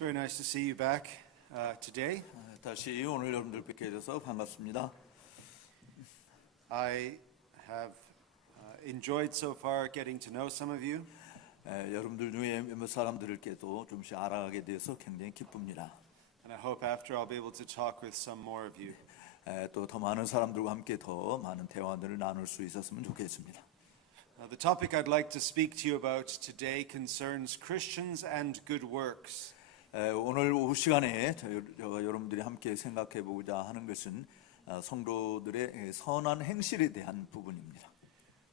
It's very nice to see you back today. 다시 오늘 여러분들 뵙게 돼서 반갑습니다. I have enjoyed so far getting to know some of you. 여러분들 중에 몇몇 사람들께도 좀씩 알아가게 돼서 굉장히 기쁩니다. And I hope after I'll be able to talk with some more of you. 또 더 많은 사람들과 함께 더 많은 대화들을 나눌 수 있었으면 좋겠습니다. The topic I'd like to speak to you about today concerns Christians and good works. 오늘 오후 시간에 여러분들이 함께 생각해 보고자 하는 것은 성도들의 선한 행실에 대한 부분입니다.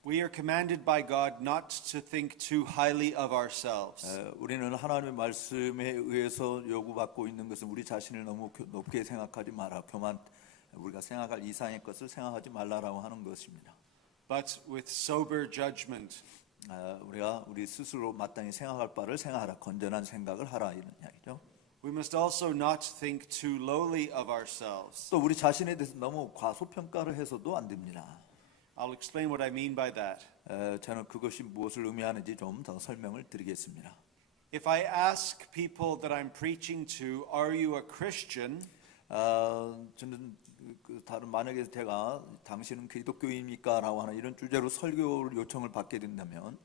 We are commanded by God not to think too highly of ourselves. 우리는 하나님의 말씀에 의해서 요구받고 있는 것은 우리 자신을 너무 높게 생각하지 마라. 우리가 생각할 이상의 것을 생각하지 말라라고 하는 것입니다. But with sober judgment. 우리가 우리 스스로 마땅히 생각할 바를 생각하라. 건전한 생각을 하라 이런 이야기죠. We must also not think too lowly of ourselves. 또 우리 자신에 대해서 너무 과소평가를 해서도 안 됩니다. I'll explain what I mean by that. 저는 그것이 무엇을 의미하는지 좀 더 설명을 드리겠습니다. If I ask people that I'm preaching to, are you a Christian? 저는 다른 만약에 제가 당신은 기독교인입니까? 라고 하는 이런 주제로 설교를 요청을 받게 된다면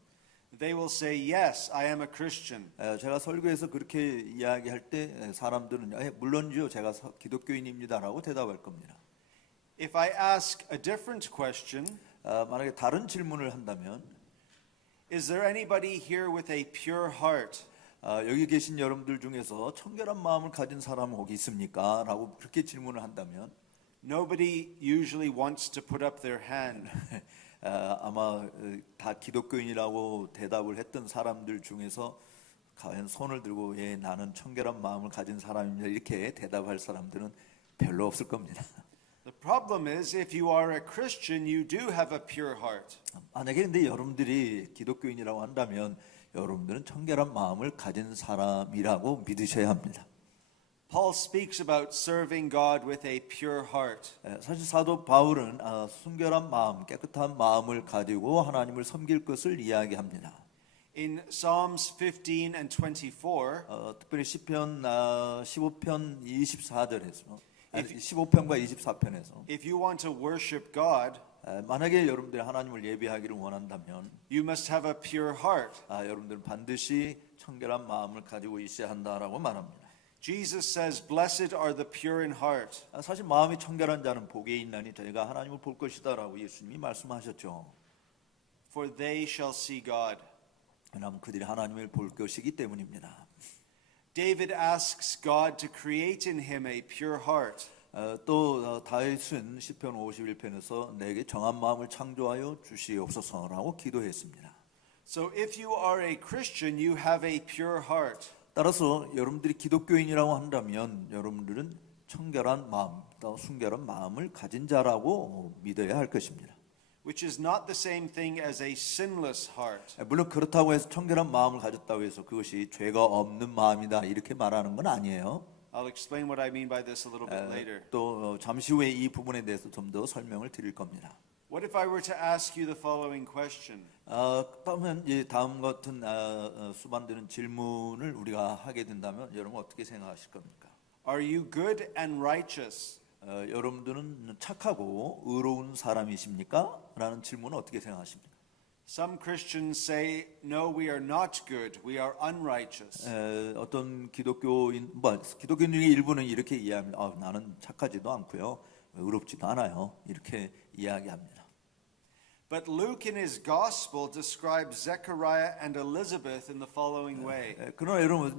They will say, yes, I am a Christian. 제가 설교에서 그렇게 이야기할 때 사람들은 물론이요, 제가 기독교인입니다라고 대답할 겁니다. If I ask a different question, 만약에 다른 질문을 한다면 is there anybody here with a pure heart? 여기 계신 여러분들 중에서 청결한 마음을 가진 사람 혹 있습니까? 라고 그렇게 질문을 한다면 Nobody usually wants to put up their hand. 아마 다 기독교인이라고 대답을 했던 사람들 중에서 과연 손을 들고 나는 청결한 마음을 가진 사람입니다 이렇게 대답할 사람들은 별로 없을 겁니다. The problem is if you are a Christian, you do have a pure heart. 만약에 근데 여러분들이 기독교인이라고 한다면 여러분들은 청결한 마음을 가진 사람이라고 믿으셔야 합니다. Paul speaks about serving God with a pure heart. 사실 사도 바울은 순결한 마음, 깨끗한 마음을 가지고 하나님을 섬길 것을 이야기합니다. In Psalms 15 and 24, 특별히 시편 15편 24절에서 15편과 24편에서 if you want to worship God, 만약에 여러분들이 하나님을 예배하기를 원한다면 you must have a pure heart. 여러분들은 반드시 청결한 마음을 가지고 있어야 한다라고 말합니다. Jesus says, blessed are the pure in heart. 사실 마음이 청결한 자는 복이 있나니 저희가 하나님을 볼 것이다라고 예수님이 말씀하셨죠. For they shall see God. 왜냐하면 그들이 하나님을 볼 것이기 때문입니다. David asks God to create in him a pure heart. 또 다윗은 시편 51편에서 내게 정한 마음을 창조하여 주시옵소서라고 기도했습니다. So if you are a Christian, you have a pure heart. 따라서 여러분들이 기독교인이라고 한다면 여러분들은 청결한 마음, 또 순결한 마음을 가진 자라고 믿어야 할 것입니다. Which is not the same thing as a sinless heart. 물론 그렇다고 해서 청결한 마음을 가졌다고 해서 그것이 죄가 없는 마음이다 이렇게 말하는 건 아니에요. I'll explain what I mean by this a little bit later. 또 잠시 후에 이 부분에 대해서 좀 더 설명을 드릴 겁니다. What if I were to ask you the following question? 그러면 이제 다음 같은 수반되는 질문을 우리가 하게 된다면 여러분 어떻게 생각하실 겁니까? Are you good and righteous? 여러분들은 착하고 의로운 사람이십니까? 라는 질문은 어떻게 생각하십니까? Some Christians say, no, we are not good. We are unrighteous. 어떤 기독교인 중에 일부는 이렇게 이야기합니다. 나는 착하지도 않고요, 의롭지도 않아요. 이렇게 이야기합니다. But Luke in his gospel describes Zechariah and Elizabeth in the following way. 그러나 여러분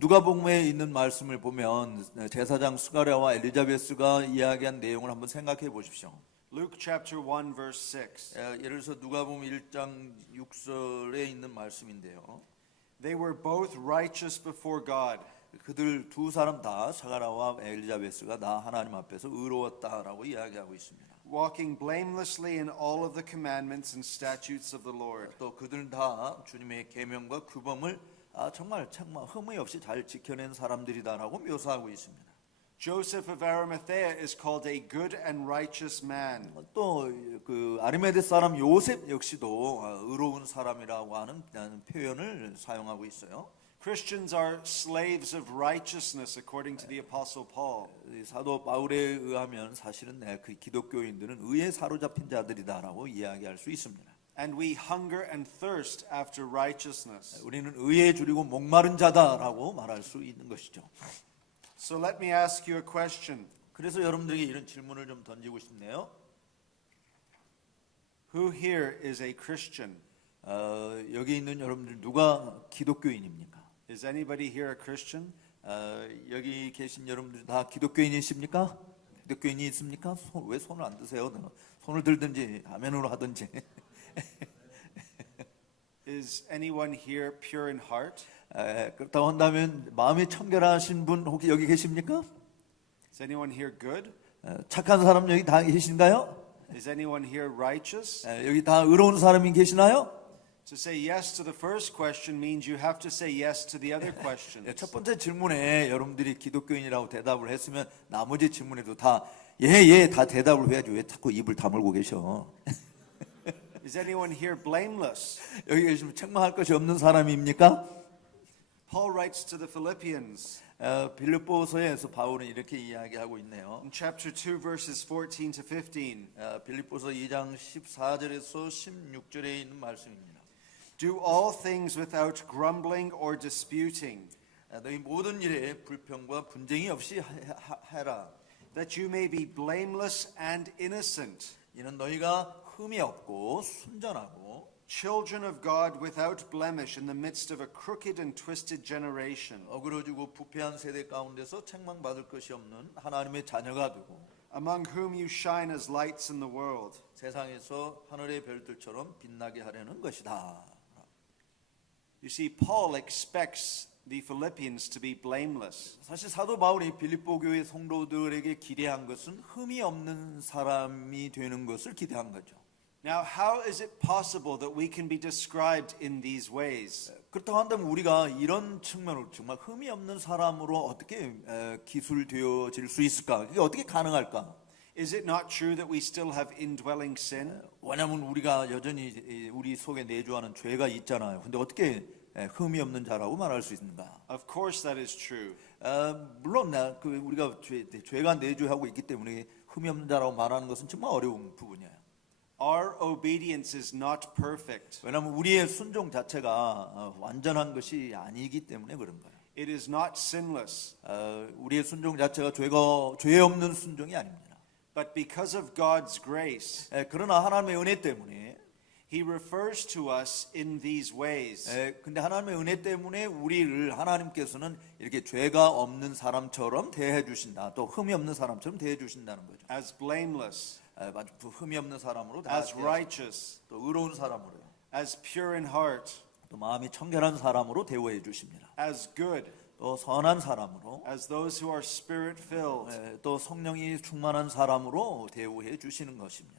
누가복음에 있는 말씀을 보면 제사장 스가랴와 엘리자베스가 이야기한 내용을 한번 생각해 보십시오. Luke chapter 1 verse 6. 예를 들어서 누가복음 1장 6절에 있는 말씀인데요. They were both righteous before God. 그들 두 사람 다 스가랴와 엘리자베스가 다 하나님 앞에서 의로웠다라고 이야기하고 있습니다. Walking blamelessly in all of the commandments and statutes of the Lord. 또 그들 다 주님의 계명과 규범을 정말 흠이 없이 잘 지켜낸 사람들이다라고 묘사하고 있습니다. Joseph of Arimathea is called a good and righteous man. 또 그 아리메데 사람 요셉 역시도 의로운 사람이라고 하는 표현을 사용하고 있어요. Christians are slaves of righteousness according to the Apostle Paul. 이 사도 바울에 의하면 사실은 그 기독교인들은 의에 사로잡힌 자들이다라고 이야기할 수 있습니다. And we hunger and thirst after righteousness. 우리는 의에 줄이고 목마른 자다라고 말할 수 있는 것이죠. So let me ask you a question. 그래서 여러분들에게 이런 질문을 좀 던지고 싶네요. Who here is a Christian? 여기 있는 여러분들 누가 기독교인입니까? Is anybody here a Christian? 여기 계신 여러분들 다 기독교인이십니까? 기독교인이 있습니까? 왜 손을 안 드세요? 손을 들든지 아멘으로 하든지. Is anyone here pure in heart? 그렇다고 한다면 마음이 청결하신 분 혹시 여기 계십니까? Is anyone here good? 착한 사람 여기 다 계신가요? Is anyone here righteous? 여기 다 의로운 사람이 계시나요? To say yes to the first question means you have to say yes to the other questions. 첫 번째 질문에 여러분들이 기독교인이라고 대답을 했으면 나머지 질문에도 다 예, 다 대답을 해야지 왜 자꾸 입을 다물고 계셔? Is anyone here blameless? 여기 계시면 책망할 것이 없는 사람입니까? Paul writes to the Philippians 빌립보서에서 바울은 이렇게 이야기하고 있네요. in chapter 2 verses 14 to 15. 빌립보서 2장 14절에서 16절에 있는 말씀입니다. Do all things without grumbling or disputing, 너희 모든 일에 불평과 분쟁이 없이 해라. that you may be blameless and innocent, 이는 너희가 흠이 없고 순전하고 children of God without blemish in the midst of a crooked and twisted generation, 어그러지고 부패한 세대 가운데서 책망받을 것이 없는 하나님의 자녀가 되고 among whom you shine as lights in the world. 세상에서 하늘의 별들처럼 빛나게 하려는 것이다. You see, Paul expects the Philippians to be blameless. 사실 사도 바울이 빌립보 교회 성도들에게 기대한 것은 흠이 없는 사람이 되는 것을 기대한 거죠. Now, how is it possible that we can be described in these ways? 그렇다고 한다면 우리가 이런 측면으로 정말 흠이 없는 사람으로 어떻게 기술되어질 수 있을까? 이게 어떻게 가능할까? Is it not true that we still have indwelling sin? 왜냐하면 우리가 여전히 우리 속에 내주하는 죄가 있잖아요. 근데 어떻게 흠이 없는 자라고 말할 수 있는가? Of course that is true. 물론 우리가 죄가 내주하고 있기 때문에 흠이 없는 자라고 말하는 것은 정말 어려운 부분이에요. Our obedience is not perfect. 왜냐하면 우리의 순종 자체가 완전한 것이 아니기 때문에 그런 거예요. It is not sinless. 우리의 순종 자체가 죄 없는 순종이 아닙니다. But because of God's grace, 그러나 하나님의 은혜 때문에 He refers to us in these ways. 근데 하나님의 은혜 때문에 우리를 하나님께서는 이렇게 죄가 없는 사람처럼 대해 주신다. 또 흠이 없는 사람처럼 대해 주신다는 거죠. As blameless, 흠이 없는 사람으로 as righteous, 또 의로운 사람으로요. as pure in heart, 또 마음이 청결한 사람으로 대우해 주십니다. as good, 또 선한 사람으로 as those who are spirit filled. 또 성령이 충만한 사람으로 대우해 주시는 것입니다.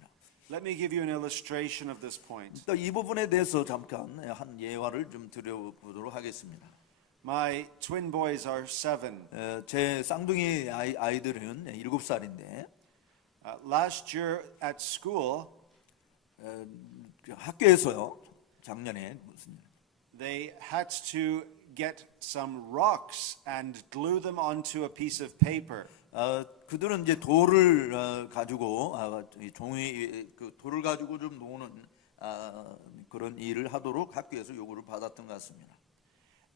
Let me give you an illustration of this point. 또 이 부분에 대해서 잠깐 한 예화를 좀 드려보도록 하겠습니다. My twin boys are 7. 제 쌍둥이 아이들은 7살인데 Last year at school, 학교에서요 작년에 무슨 they had to get some rocks and glue them onto a piece of paper. 그들은 이제 돌을 가지고 종이 돌을 가지고 좀 노는 그런 일을 하도록 학교에서 요구를 받았던 것 같습니다.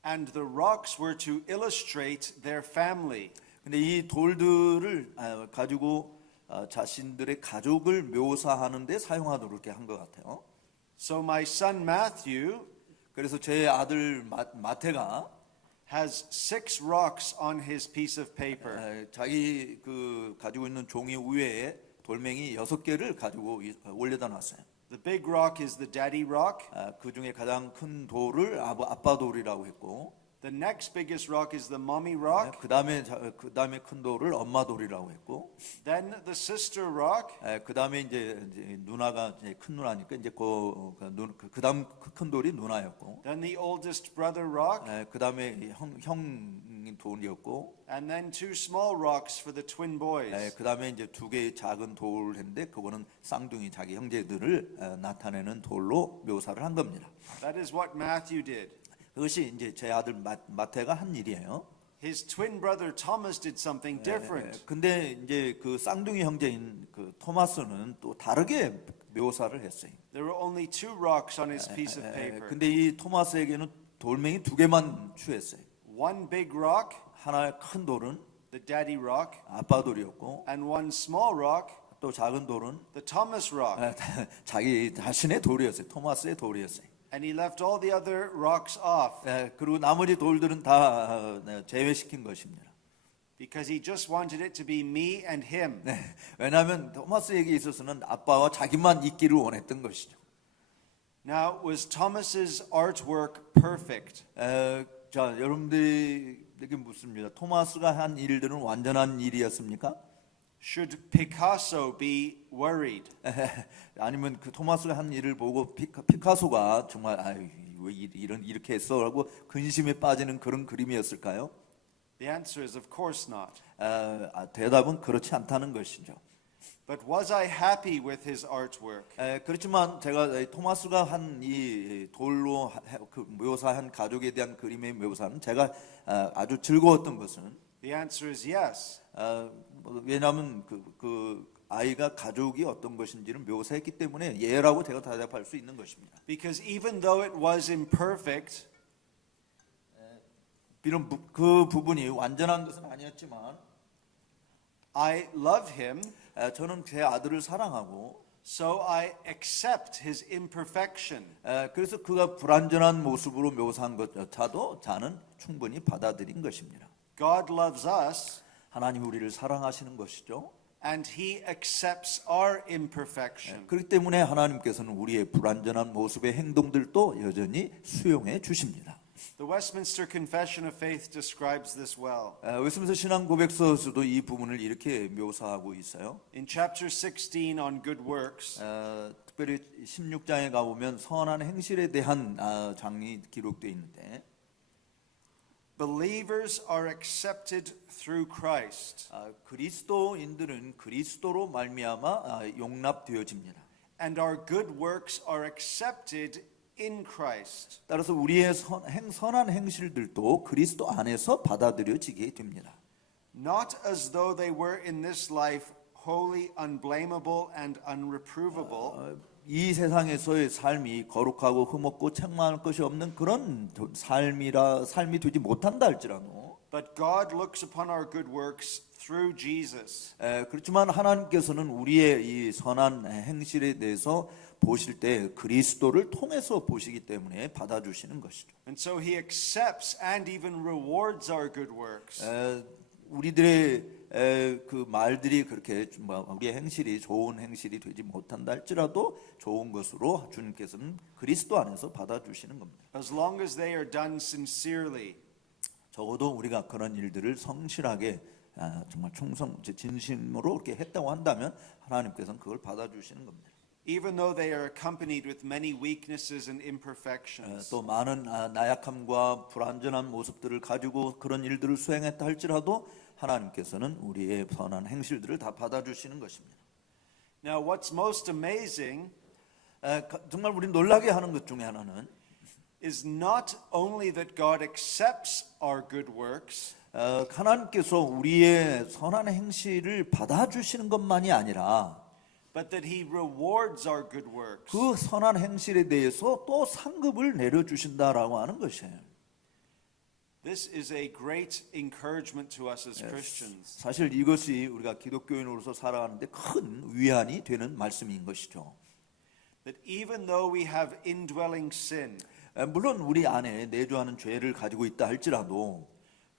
And the rocks were to illustrate their family. 근데 이 돌들을 가지고 자신들의 가족을 묘사하는 데 사용하도록 이렇게 한 것 같아요. So my son Matthew 그래서 제 아들 마태가 has 6 rocks on his piece of paper. 자기 가지고 있는 종이 위에 돌멩이 6개를 가지고 올려다 놨어요. The big rock is the daddy rock. 그 중에 가장 큰 돌을 아빠 돌이라고 했고, The next biggest rock is the mommy rock. 그 다음에 큰 돌을 엄마 돌이라고 했고, Then the sister rock. 그 다음에 이제 누나가 이제 큰 누나니까 이제 그 다음 큰 돌이 누나였고, Then the oldest brother rock. 그 다음에 형 돌이었고, And then 2 small rocks for the twin boys. 그 다음에 이제 2개의 작은 돌 했는데 그거는 쌍둥이 자기 형제들을 나타내는 돌로 묘사를 한 겁니다. That is what Matthew did. 그것이 이제 제 아들 마태가 한 일이에요. His twin brother Thomas did something different. 근데 이제 그 쌍둥이 형제인 그 토마스는 또 다르게 묘사를 했어요. There were only 2 rocks on his piece of paper. 근데 이 토마스에게는 돌멩이 2개만 추했어요. One big rock, 하나 큰 돌은 the daddy rock, 아빠 돌이었고 and one small rock, 또 작은 돌은 the Thomas rock. 자기 자신의 돌이었어요. 토마스의 돌이었어요. And he left all the other rocks off 그리고 나머지 돌들은 다 제외시킨 것입니다. because he just wanted it to be me and him. 왜냐하면 토마스에게 있어서는 아빠와 자기만 있기를 원했던 것이죠. Now, was Thomas's artwork perfect? 자, 여러분들에게 묻습니다. 토마스가 한 일들은 완전한 일이었습니까? Should Picasso be worried? 아니면 그 토마스가 한 일을 보고 피카소가 정말 아유 왜 이렇게 했어라고 근심에 빠지는 그런 그림이었을까요? The answer is of course not. 대답은 그렇지 않다는 것이죠. But was I happy with his artwork? 그렇지만 제가 토마스가 한 이 돌로 그 묘사한 가족에 대한 그림의 묘사는 제가 아주 즐거웠던 것은 The answer is yes. 왜냐하면 그 아이가 가족이 어떤 것인지를 묘사했기 때문에 예라고 제가 대답할 수 있는 것입니다. Because even though it was imperfect, 비록 그 부분이 완전한 것은 아니었지만 I love him, 저는 제 아들을 사랑하고 so I accept his imperfection. 그래서 그가 불완전한 모습으로 묘사한 것조차도 저는 충분히 받아들인 것입니다. God loves us, 하나님이 우리를 사랑하시는 것이죠. and he accepts our imperfection. 그렇기 때문에 하나님께서는 우리의 불완전한 모습의 행동들도 여전히 수용해 주십니다. The Westminster Confession of Faith describes this well. 웨스민스터 신앙 고백서에서도 이 부분을 이렇게 묘사하고 있어요. In chapter 16 on good works, 특별히 16장에 가보면 선한 행실에 대한 장이 기록되어 있는데 believers are accepted through Christ, 그리스도인들은 그리스도로 말미암아 용납되어집니다. and our good works are accepted in Christ. 따라서 우리의 선한 행실들도 그리스도 안에서 받아들여지게 됩니다. Not as though they were in this life holy, unblameable, and unreprovable, 이 세상에서의 삶이 거룩하고 흠없고 책망할 것이 없는 그런 삶이 되지 못한다 할지라도 but God looks upon our good works through Jesus. 그렇지만 하나님께서는 우리의 이 선한 행실에 대해서 보실 때 그리스도를 통해서 보시기 때문에 받아주시는 것이죠. And so he accepts and even rewards our good works. 우리들의 그 말들이 그렇게 우리의 행실이 좋은 행실이 되지 못한다 할지라도 좋은 것으로 주님께서는 그리스도 안에서 받아주시는 겁니다. As long as they are done sincerely. 적어도 우리가 그런 일들을 성실하게 정말 진심으로 이렇게 했다고 한다면 하나님께서는 그걸 받아주시는 겁니다. Even though they are accompanied with many weaknesses and imperfections. 또 많은 나약함과 불완전한 모습들을 가지고 그런 일들을 수행했다 할지라도 하나님께서는 우리의 선한 행실들을 다 받아주시는 것입니다. Now, what's most amazing 정말 우리 놀라게 하는 것 중에 하나는 is not only that God accepts our good works, 하나님께서 우리의 선한 행실을 받아주시는 것만이 아니라 but that he rewards our good works. 그 선한 행실에 대해서 또 상급을 내려주신다라고 하는 것이에요. This is a great encouragement to us as Christians. 사실 이것이 우리가 기독교인으로서 살아가는데 큰 위안이 되는 말씀인 것이죠. That even though we have indwelling sin, 물론 우리 안에 내주하는 죄를 가지고 있다 할지라도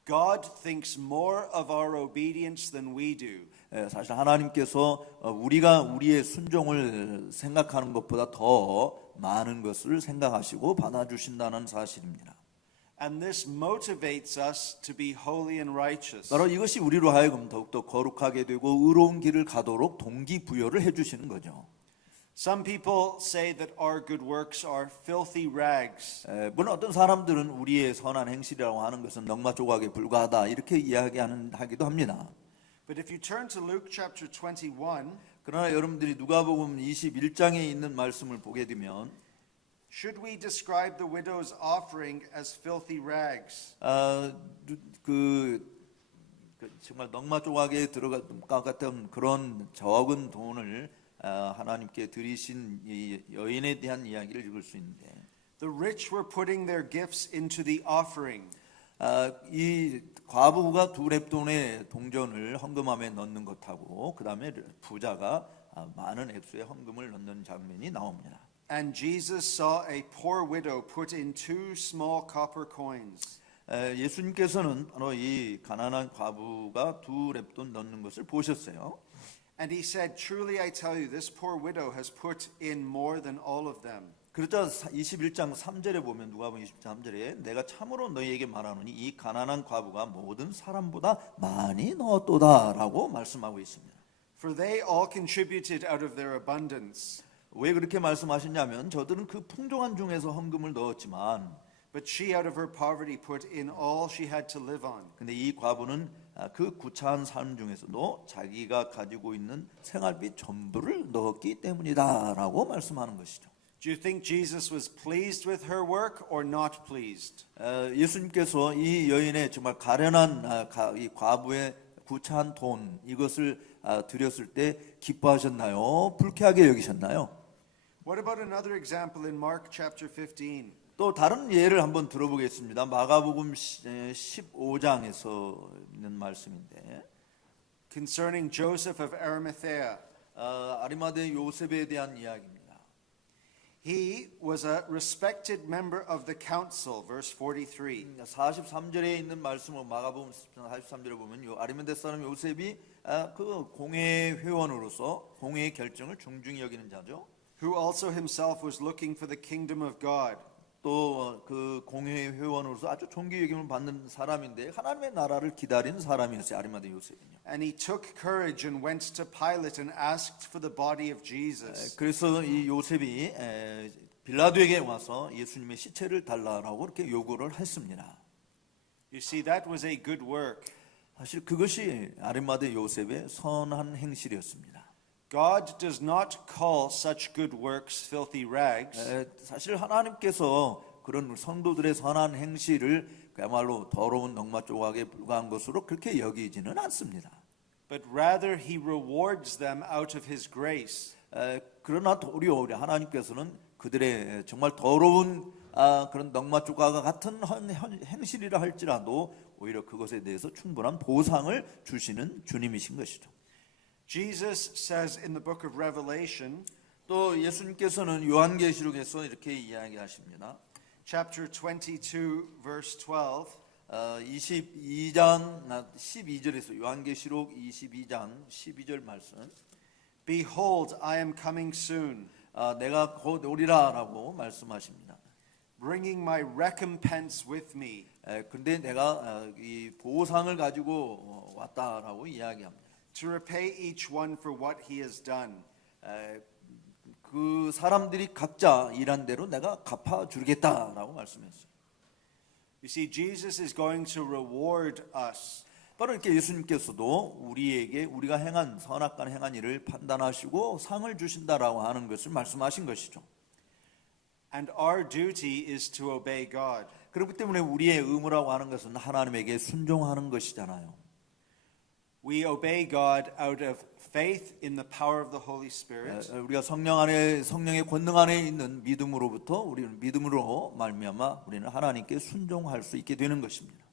God thinks more of our obedience than we do. 사실 하나님께서 우리가 우리의 순종을 생각하는 것보다 더 많은 것을 생각하시고 받아주신다는 사실입니다. And this motivates us to be holy and righteous. 바로 이것이 우리로 하여금 더욱더 거룩하게 되고 의로운 길을 가도록 동기부여를 해주시는 거죠. Some people say that our good works are filthy rags. 물론 어떤 사람들은 우리의 선한 행실이라고 하는 것은 넉마 조각에 불과하다 이렇게 하기도 합니다. But if you turn to Luke chapter 21, 그러나 여러분들이 누가복음 21장에 있는 말씀을 보게 되면 Should we describe the widow's offering as filthy rags? 정말 넉마 조각에 들어갈 것 같은 그런 적은 돈을 하나님께 드리신 이 여인에 대한 이야기를 읽을 수 있는데 The rich were putting their gifts into the offering. 이 과부가 두 렙돈의 동전을 헌금함에 넣는 것하고 그 다음에 부자가 많은 액수의 헌금을 넣는 장면이 나옵니다. And Jesus saw a poor widow put in 2 small copper coins. 예수님께서는 바로 이 가난한 과부가 두 렙돈 넣는 것을 보셨어요. And he said, Truly I tell you, this poor widow has put in more than all of them. 그러자 21장 3절에 보면 누가복음 20장 3절에 내가 참으로 너희에게 말하노니 이 가난한 과부가 모든 사람보다 많이 넣었도다라고 말씀하고 있습니다. For they all contributed out of their abundance. 왜 그렇게 말씀하셨냐면 저들은 그 풍족한 중에서 헌금을 넣었지만 But she out of her poverty put in all she had to live on. 근데 이 과부는 그 구차한 삶 중에서도 자기가 가지고 있는 생활비 전부를 넣었기 때문이다라고 말씀하는 것이죠. Do you think Jesus was pleased with her work or not pleased? 예수님께서 이 여인의 정말 가련한 이 과부의 구차한 돈 이것을 드렸을 때 기뻐하셨나요? 불쾌하게 여기셨나요? What about another example in Mark chapter 15? 또 다른 예를 한번 들어보겠습니다. 마가복음 15장에서 있는 말씀인데 Concerning Joseph of Arimathea. 아리마대 요셉에 대한 이야기입니다. He was a respected member of the council, verse 43. 43절에 있는 말씀을 마가복음 43절에 보면 요 아리마대 사람 요셉이 그 공회 회원으로서 공회의 결정을 중중히 여기는 자죠. Who also himself was looking for the kingdom of God. 또 그 공회 회원으로서 아주 존귀 여김을 받는 사람인데 하나님의 나라를 기다리는 사람이었어요. 아리마대 요셉은요. And he took courage and went to Pilate and asked for the body of Jesus. 그래서 이 요셉이 빌라도에게 와서 예수님의 시체를 달라라고 이렇게 요구를 했습니다. You see, that was a good work. 사실 그것이 아리마대 요셉의 선한 행실이었습니다. God does not call such good works filthy rags. 사실 하나님께서 그런 성도들의 선한 행실을 그야말로 더러운 넉마 조각에 불과한 것으로 그렇게 여기지는 않습니다. But rather he rewards them out of his grace. 그러나 도리어 우리 하나님께서는 그들의 정말 더러운 그런 넉마 조각과 같은 행실이라 할지라도 오히려 그것에 대해서 충분한 보상을 주시는 주님이신 것이죠. Jesus says in the book of Revelation, 또 예수님께서는 요한계시록에서 이렇게 이야기하십니다. chapter 22, verse 12. 22장 12절에서 요한계시록 22장 12절 말씀. Behold, I am coming soon, 내가 곧 오리라라고 말씀하십니다. bringing my recompense with me. 근데 내가 이 보상을 가지고 왔다라고 이야기합니다. To repay each one for what he has done. 그 사람들이 각자 일한 대로 내가 갚아 주겠다라고 말씀했어요. You see, Jesus is going to reward us. 바로 이렇게 예수님께서도 우리에게 우리가 행한 선악과 행한 일을 판단하시고 상을 주신다라고 하는 것을 말씀하신 것이죠. And our duty is to obey God. 그렇기 때문에 우리의 의무라고 하는 것은 하나님에게 순종하는 것이잖아요. We obey God out of faith in the power of the Holy Spirit. 우리가 성령 안에 성령의 권능 안에 있는 믿음으로부터 우리는 믿음으로 말미암아 우리는 하나님께 순종할 수 있게 되는 것입니다.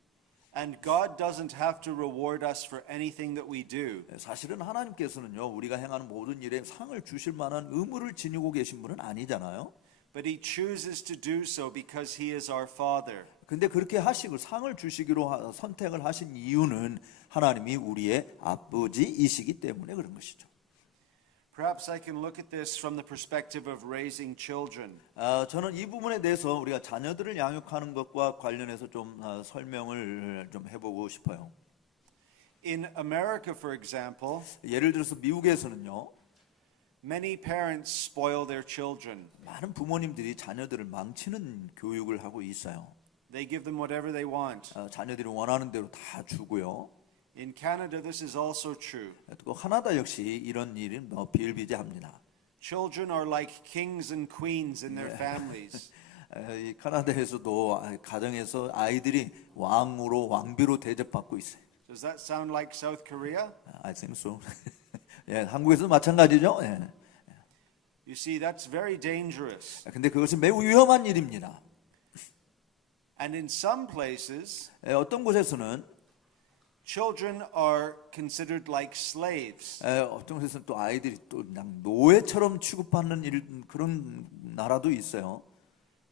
And God doesn't have to reward us for anything that we do. 사실은 하나님께서는요 우리가 행하는 모든 일에 상을 주실 만한 의무를 지니고 계신 분은 아니잖아요. But he chooses to do so because he is our Father. 근데 그렇게 하시고 상을 주시기로 선택을 하신 이유는 하나님이 우리의 아버지이시기 때문에 그런 것이죠. Perhaps I can look at this from the perspective of raising children. 저는 이 부분에 대해서 우리가 자녀들을 양육하는 것과 관련해서 좀 설명을 좀 해보고 싶어요. In America, for example, 예를 들어서 미국에서는요, many parents spoil their children. 많은 부모님들이 자녀들을 망치는 교육을 하고 있어요. They give them whatever they want. 자녀들이 원하는 대로 다 주고요. In Canada, this is also true. 또 카나다 역시 이런 일이 비일비재합니다. Children are like kings and queens in their families. 이 카나다에서도 가정에서 아이들이 왕으로 왕비로 대접받고 있어요. Does that sound like South Korea? I think so. 예, 한국에서도 마찬가지죠. 예. You see, that's very dangerous. 근데 그것은 매우 위험한 일입니다. And in some places, 예, 어떤 곳에서는 children are considered like slaves. 어떤 곳에서는 또 아이들이 또 그냥 노예처럼 취급받는 그런 나라도 있어요.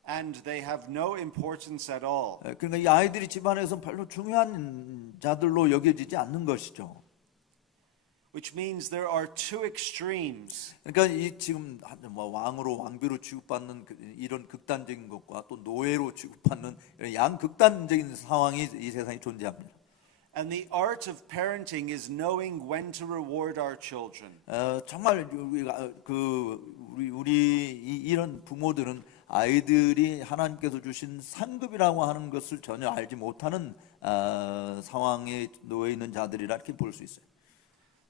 And they have no importance at all. 그러니까 이 아이들이 집안에서 별로 중요한 자들로 여겨지지 않는 것이죠. Which means there are two extremes. 그러니까 이 지금 뭐 왕으로 왕비로 취급받는 이런 극단적인 것과 또 노예로 취급받는 이런 양극단적인 상황이 이 세상에 존재합니다. And the art of parenting is knowing when to reward our children. 정말 우리 이런 부모들은 아이들이 하나님께서 주신 상급이라고 하는 것을 전혀 알지 못하는 상황에 놓여 있는 자들이라 이렇게 볼 수 있어요.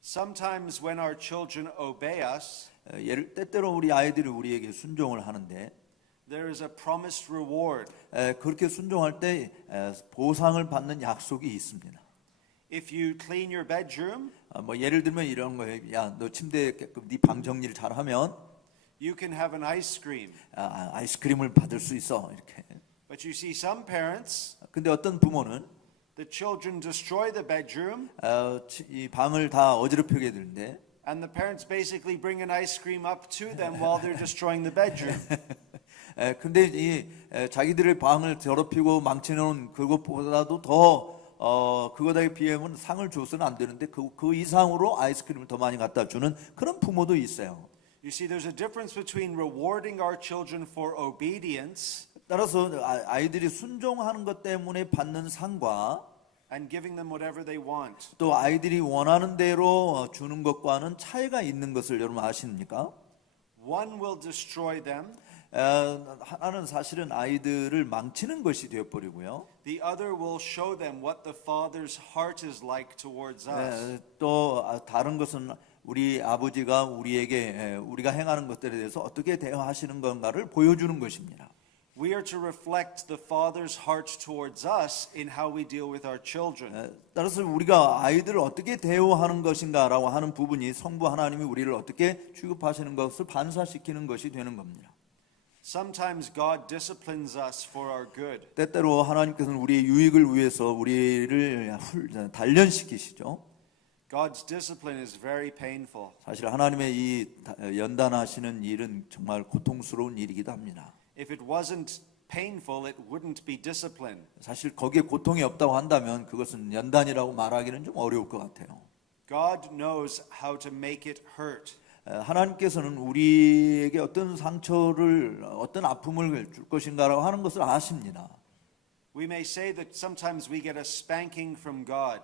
Sometimes when our children obey us, 때때로 우리 아이들이 우리에게 순종을 하는데 there is a promised reward. 그렇게 순종할 때 보상을 받는 약속이 있습니다. If you clean your bedroom, 뭐 예를 들면 이런 거예요. 야, 너 침대 네 방 정리를 잘하면 you can have an ice cream. 아이스크림을 받을 수 있어 이렇게. But you see some parents, 근데 어떤 부모는 the children destroy the bedroom, 이 방을 다 어지럽히게 되는데 and the parents basically bring an ice cream up to them while they're destroying the bedroom. 근데 이 자기들의 방을 더럽히고 망쳐놓은 그것보다도 더 그거에 비하면 상을 줘서는 안 되는데 그 이상으로 아이스크림을 더 많이 갖다 주는 그런 부모도 있어요. You see, there's a difference between rewarding our children for obedience 따라서 아이들이 순종하는 것 때문에 받는 상과 and giving them whatever they want. 또 아이들이 원하는 대로 주는 것과는 차이가 있는 것을 여러분 아십니까? One will destroy them, 하나는 사실은 아이들을 망치는 것이 되어버리고요. the other will show them what the Father's heart is like towards us. 또 다른 것은 우리 아버지가 우리에게 우리가 행하는 것들에 대해서 어떻게 대화하시는 건가를 보여주는 것입니다. We are to reflect the Father's heart towards us in how we deal with our children. 따라서 우리가 아이들을 어떻게 대우하는 것인가라고 하는 부분이 성부 하나님이 우리를 어떻게 취급하시는 것을 반사시키는 것이 되는 겁니다. Sometimes God disciplines us for our good. 때때로 하나님께서는 우리의 유익을 위해서 우리를 단련시키시죠. God's discipline is very painful. 사실 하나님의 이 연단하시는 일은 정말 고통스러운 일이기도 합니다. If it wasn't painful, it wouldn't be discipline. 사실 거기에 고통이 없다고 한다면 그것은 연단이라고 말하기는 좀 어려울 것 같아요. God knows how to make it hurt. 하나님께서는 우리에게 어떤 상처를 어떤 아픔을 줄 것인가라고 하는 것을 아십니다. We may say that sometimes we get a spanking from God.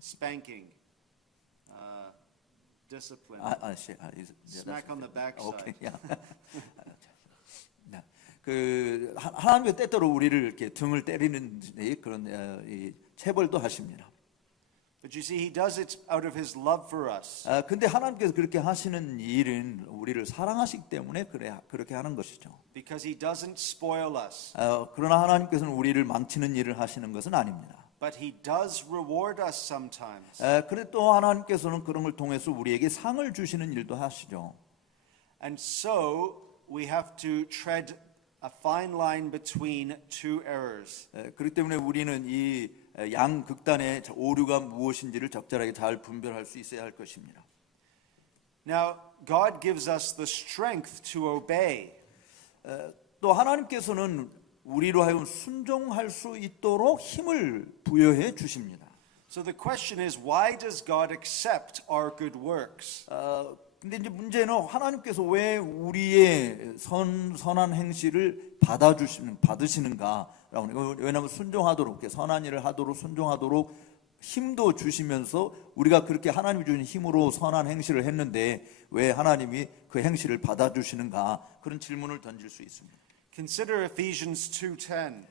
Spanking. Discipline. Smack on the backside. 그 하나님의 때때로 우리를 이렇게 등을 때리는 그런 이 체벌도 하십니다. But you see, He does it out of His love for us. 근데 하나님께서 그렇게 하시는 일은 우리를 사랑하시기 때문에 그렇게 하는 것이죠. Because He doesn't spoil us. 그러나 하나님께서는 우리를 망치는 일을 하시는 것은 아닙니다. But He does reward us sometimes. 그래 또 하나님께서는 그런 걸 통해서 우리에게 상을 주시는 일도 하시죠. And so we have to tread a fine line between two errors. 그렇기 때문에 우리는 이 양극단의 오류가 무엇인지를 적절하게 잘 분별할 수 있어야 할 것입니다. Now, God gives us the strength to obey. 또 하나님께서는 우리로 하여금 순종할 수 있도록 힘을 부여해 주십니다. So the question is, why does God accept our good works? 근데 이제 문제는 하나님께서 왜 우리의 선한 행실을 받으시는가라고. 왜냐하면 순종하도록, 선한 일을 하도록 순종하도록 힘도 주시면서 우리가 그렇게 하나님이 주신 힘으로 선한 행실을 했는데 왜 하나님이 그 행실을 받아주시는가, 그런 질문을 던질 수 있습니다. Consider Ephesians 2:10.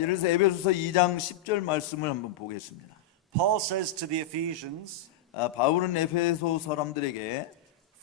예를 들어서 에베소서 2장 10절 말씀을 한번 보겠습니다. Paul says to the Ephesians, 바울은 에베소 사람들에게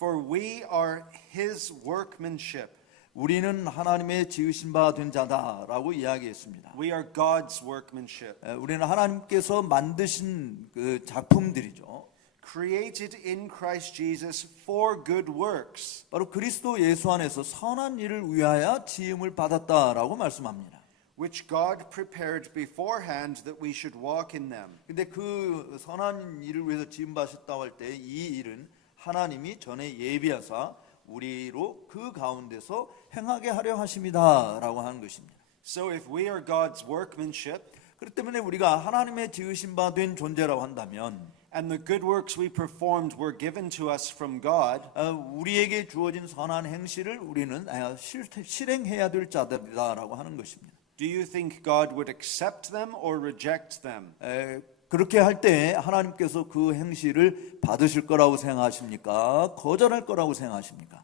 For we are his workmanship. 우리는 하나님의 지으신 바 된 자다라고 이야기했습니다. We are God's workmanship, 우리는 하나님께서 만드신 그 작품들이죠. created in Christ Jesus for good works, 바로 그리스도 예수 안에서 선한 일을 위하여 지음을 받았다라고 말씀합니다. which God prepared beforehand that we should walk in them. 근데 그 선한 일을 위해서 지음 받았다고 할 때 이 일은 하나님이 전에 예비하사 우리로 그 가운데서 행하게 하려 하심이다라고 하는 것입니다. So if we are God's workmanship, 그렇기 때문에 우리가 하나님의 지으신 바 된 존재라고 한다면 and the good works we performed were given to us from God, 우리에게 주어진 선한 행실을 우리는 실행해야 될 자들이다라고 하는 것입니다. do you think God would accept them or reject them? 그렇게 할 때 하나님께서 그 행실을 받으실 거라고 생각하십니까? 거절할 거라고 생각하십니까?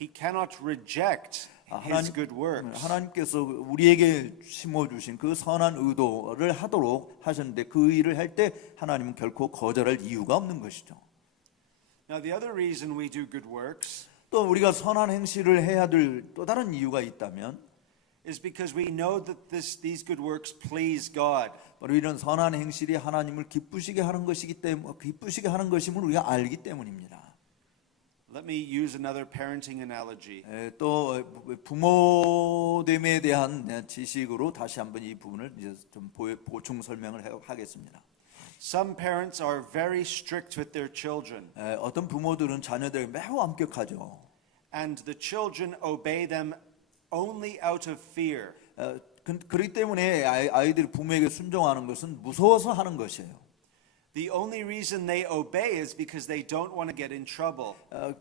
He cannot reject his good works. 하나님께서 우리에게 심어주신 그 선한 의도를 하도록 하셨는데 그 일을 할 때 하나님은 결코 거절할 이유가 없는 것이죠. Now the other reason we do good works 또 우리가 선한 행실을 해야 될 또 다른 이유가 있다면 is because we know that these good works please God. 바로 이런 선한 행실이 하나님을 기쁘시게 하는 것이기 때문에 기쁘시게 하는 것임을 우리가 알기 때문입니다. Let me use another parenting analogy. 또 부모됨에 대한 지식으로 다시 한번 이 부분을 이제 좀 보충 설명을 하겠습니다. Some parents are very strict with their children, 어떤 부모들은 자녀들에게 매우 엄격하죠. and the children obey them only out of fear. 그렇기 때문에 아이들이 부모에게 순종하는 것은 무서워서 하는 것이에요. The only reason they obey is because they don't want to get in trouble.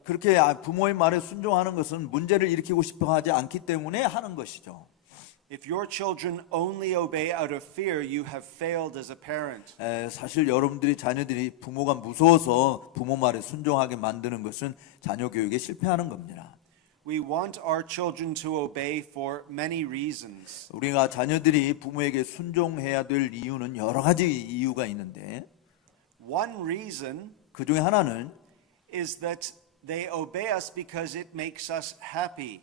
그렇게 부모의 말에 순종하는 것은 문제를 일으키고 싶어 하지 않기 때문에 하는 것이죠. If your children only obey out of fear, you have failed as a parent. 사실 여러분들이 자녀들이 부모가 무서워서 부모 말에 순종하게 만드는 것은 자녀 교육에 실패하는 겁니다. We want our children to obey for many reasons. 우리가 자녀들이 부모에게 순종해야 될 이유는 여러 가지 이유가 있는데 One reason 그 중에 하나는 is that they obey us because it makes us happy.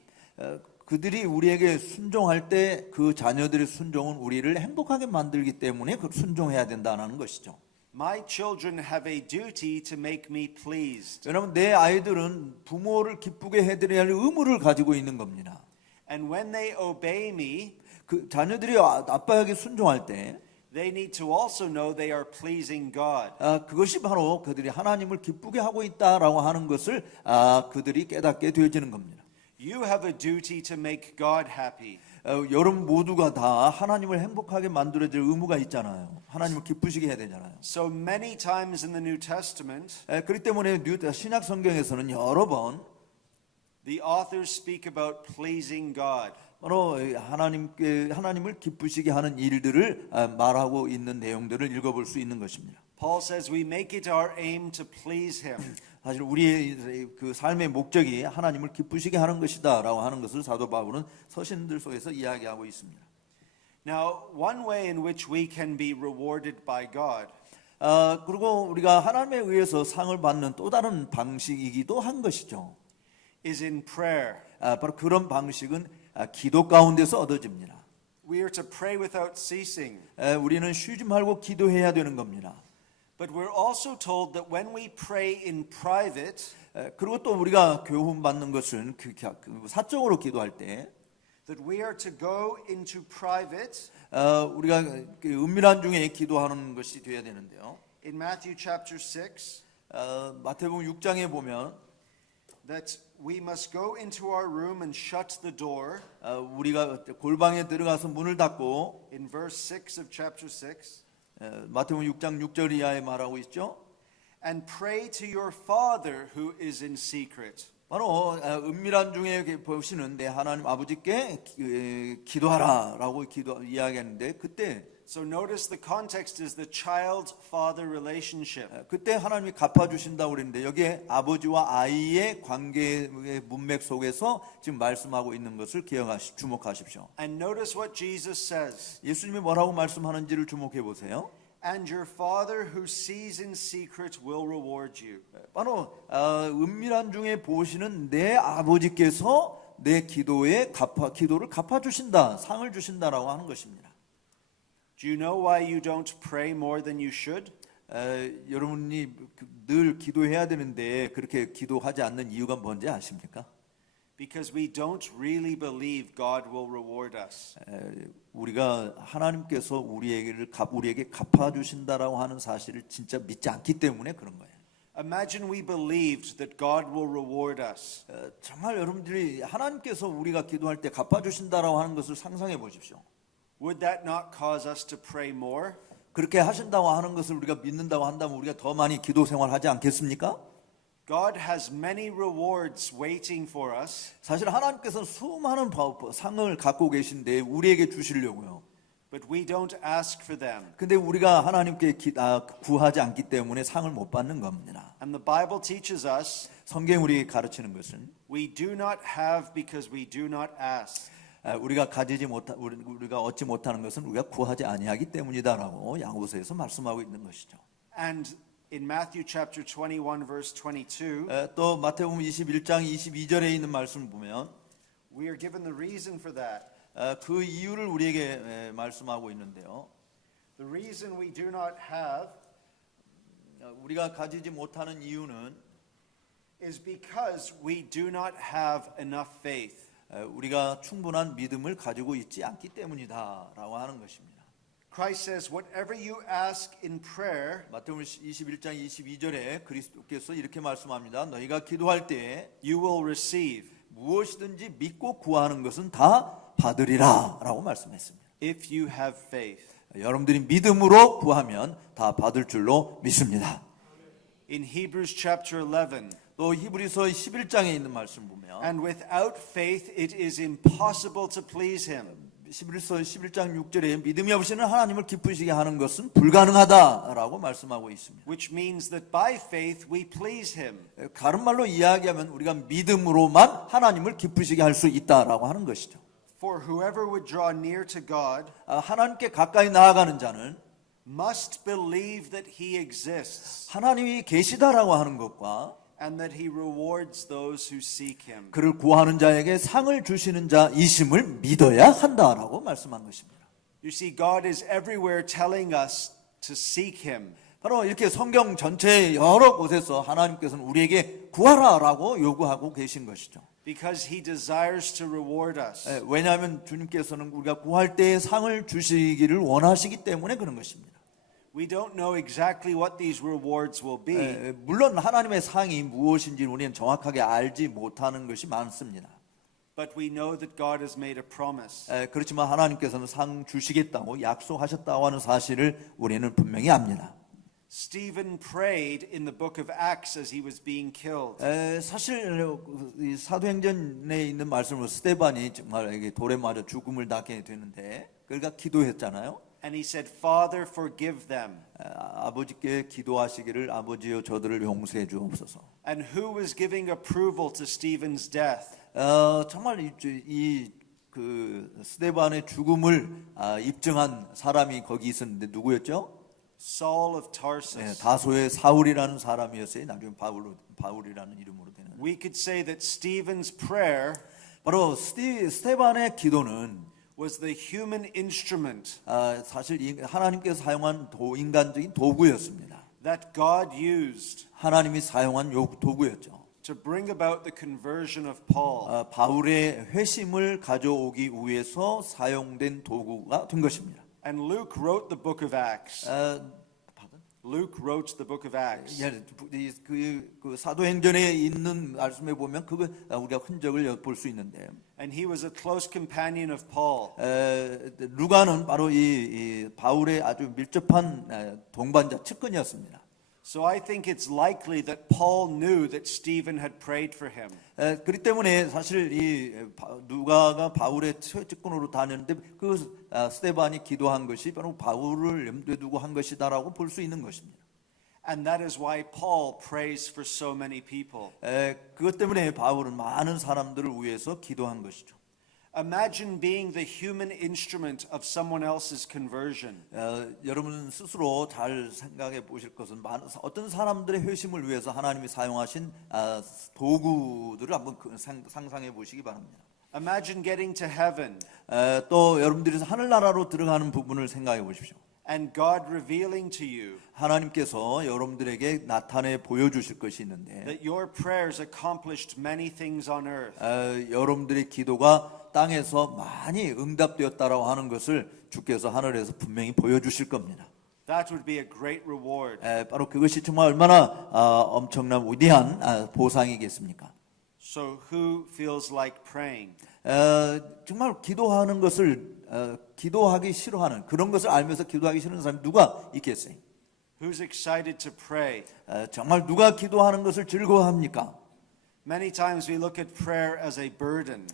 그들이 우리에게 순종할 때 그 자녀들의 순종은 우리를 행복하게 만들기 때문에 그 순종해야 된다는 것이죠. My children have a duty to make me pleased. 여러분 내 아이들은 부모를 기쁘게 해드려야 할 의무를 가지고 있는 겁니다. And when they obey me, 그 자녀들이 아빠에게 순종할 때 they need to also know they are pleasing God. 그것이 바로 그들이 하나님을 기쁘게 하고 있다라고 하는 것을 그들이 깨닫게 되어지는 겁니다. You have a duty to make God happy. 여러분 모두가 다 하나님을 행복하게 만들어줄 의무가 있잖아요. 하나님을 기쁘시게 해야 되잖아요. So many times in the New Testament, 그렇기 때문에 신약 성경에서는 여러 번 the authors speak about pleasing God. 바로 하나님을 기쁘시게 하는 일들을 말하고 있는 내용들을 읽어볼 수 있는 것입니다. Paul says we make it our aim to please him. 사실 우리의 그 삶의 목적이 하나님을 기쁘시게 하는 것이다라고 하는 것을 사도 바울은 서신들 속에서 이야기하고 있습니다. Now, one way in which we can be rewarded by God 그리고 우리가 하나님에 의해서 상을 받는 또 다른 방식이기도 한 것이죠. is in prayer. 바로 그런 방식은 기도 가운데서 얻어집니다. We are to pray without ceasing. 우리는 쉬지 말고 기도해야 되는 겁니다. But we're also told that when we pray in private, 그리고 또 우리가 교훈 받는 것은 사적으로 기도할 때 that we are to go into private. 우리가 은밀한 중에 기도하는 것이 되어야 되는데요. In Matthew chapter 6, 마태복음 6장에 보면 that we must go into our room and shut the door. 우리가 골방에 들어가서 문을 닫고 In verse 6 of chapter 6, 마태복음 6장 6절 이하에 말하고 있죠. and pray to your Father who is in secret. 바로 은밀한 중에 보시는 내 하나님 아버지께 기도하라라고 이야기하는데 그때 So notice the context is the child-father relationship. 그때 하나님이 갚아주신다고 그랬는데 여기에 아버지와 아이의 관계의 문맥 속에서 지금 말씀하고 있는 것을 주목하십시오. And notice what Jesus says. 예수님이 뭐라고 말씀하는지를 주목해 보세요. and your Father who sees in secret will reward you. 바로 은밀한 중에 보시는 내 아버지께서 내 기도를 갚아주신다, 상을 주신다라고 하는 것입니다. Do you know why you don't pray more than you should? 여러분이 늘 기도해야 되는데 그렇게 기도하지 않는 이유가 뭔지 아십니까? Because we don't really believe God will reward us. 우리가 하나님께서 우리에게 갚아주신다라고 하는 사실을 진짜 믿지 않기 때문에 그런 거예요. Imagine we believed that God will reward us. 정말 여러분들이 하나님께서 우리가 기도할 때 갚아주신다라고 하는 것을 상상해 보십시오. Would that not cause us to pray more? 그렇게 하신다고 하는 것을 우리가 믿는다고 한다면 우리가 더 많이 기도 생활하지 않겠습니까? God has many rewards waiting for us, 사실 하나님께서는 수많은 상을 갖고 계신데 우리에게 주시려고요. but we don't ask for them. 근데 우리가 하나님께 구하지 않기 때문에 상을 못 받는 겁니다. And the Bible teaches us 성경이 우리에게 가르치는 것은 we do not have because we do not ask. 우리가 우리가 얻지 못하는 것은 우리가 구하지 아니하기 때문이다라고 야고보서에서 말씀하고 있는 것이죠. And in Matthew chapter 21 verse 22, 또 마태복음 21장 22절에 있는 말씀을 보면 we are given the reason for that. 그 이유를 우리에게 말씀하고 있는데요. The reason we do not have 우리가 가지지 못하는 이유는 is because we do not have enough faith. 우리가 충분한 믿음을 가지고 있지 않기 때문이다라고 하는 것입니다. Christ says, whatever you ask in prayer, 마태복음 21장 22절에 그리스도께서 이렇게 말씀합니다. 너희가 기도할 때 you will receive 무엇이든지 믿고 구하는 것은 다 받으리라라고 말씀했습니다. if you have faith. 여러분들이 믿음으로 구하면 다 받을 줄로 믿습니다. In Hebrews chapter 11, 또 히브리서 11장에 있는 말씀 보면 and without faith it is impossible to please him. 히브리서 11장 6절에 믿음이 없이는 하나님을 기쁘시게 하는 것은 불가능하다라고 말씀하고 있습니다. Which means that by faith we please him. 다른 말로 이야기하면 우리가 믿음으로만 하나님을 기쁘시게 할 수 있다라고 하는 것이죠. For whoever would draw near to God 하나님께 가까이 나아가는 자는 must believe that he exists 하나님이 계시다라고 하는 것과 and that he rewards those who seek him. 그를 구하는 자에게 상을 주시는 자이심을 믿어야 한다라고 말씀한 것입니다. You see, God is everywhere telling us to seek him. 바로 이렇게 성경 전체 여러 곳에서 하나님께서는 우리에게 구하라라고 요구하고 계신 것이죠. Because he desires to reward us. 왜냐하면 주님께서는 우리가 구할 때에 상을 주시기를 원하시기 때문에 그런 것입니다. We don't know exactly what these rewards will be. 물론 하나님의 상이 무엇인지 우리는 정확하게 알지 못하는 것이 많습니다. But we know that God has made a promise. 그렇지만 하나님께서는 상 주시겠다고 약속하셨다고 하는 사실을 우리는 분명히 압니다. Stephen prayed in the book of Acts as he was being killed. 사실 이 사도행전에 있는 말씀으로 스데반이 정말 돌에 맞아 죽음을 당하게 되는데 그가 기도했잖아요. And he said, Father, forgive them. 아버지께 기도하시기를 아버지여 저들을 용서해 주옵소서. And who was giving approval to Stephen's death? 정말 그 스데반의 죽음을 입증한 사람이 거기 있었는데 누구였죠? Saul of Tarsus. 다소의 사울이라는 사람이었어요. 나중에 바울이라는 이름으로 되는. We could say that Stephen's prayer 바로 스데반의 기도는 was the human instrument 사실 하나님께서 사용한 인간적인 도구였습니다. that God used 하나님이 사용한 도구였죠. to bring about the conversion of Paul. 바울의 회심을 가져오기 위해서 사용된 도구가 된 것입니다. And Luke wrote the book of Acts. Luke wrote the book of Acts. 그 사도행전에 있는 말씀에 보면 그거 우리가 흔적을 볼 수 있는데. And he was a close companion of Paul. 루가는 바로 이 바울의 아주 밀접한 동반자 측근이었습니다. So I think it's likely that Paul knew that Stephen had prayed for him. 그렇기 때문에 사실 이 누가가 바울의 측근으로 다녔는데 그 스데반이 기도한 것이 바로 바울을 염두에 두고 한 것이다라고 볼 수 있는 것입니다. And that is why Paul prays for so many people. 그것 때문에 바울은 많은 사람들을 위해서 기도한 것이죠. Imagine being the human instrument of someone else's conversion. 여러분 스스로 잘 생각해 보실 것은 어떤 사람들의 회심을 위해서 하나님이 사용하신 도구들을 한번 상상해 보시기 바랍니다. Imagine getting to heaven 또 여러분들이 하늘나라로 들어가는 부분을 생각해 보십시오. and God revealing to you 하나님께서 여러분들에게 나타내 보여주실 것이 있는데 that your prayers accomplished many things on earth. 여러분들의 기도가 땅에서 많이 응답되었다라고 하는 것을 주께서 하늘에서 분명히 보여주실 겁니다. That would be a great reward. 바로 그것이 정말 얼마나 엄청난 위대한 보상이겠습니까? So who feels like praying? 정말 기도하는 것을 기도하기 싫어하는 그런 것을 알면서 기도하기 싫은 사람이 누가 있겠어요? Who's excited to pray? 정말 누가 기도하는 것을 즐거워합니까? Many times we look at prayer as a burden.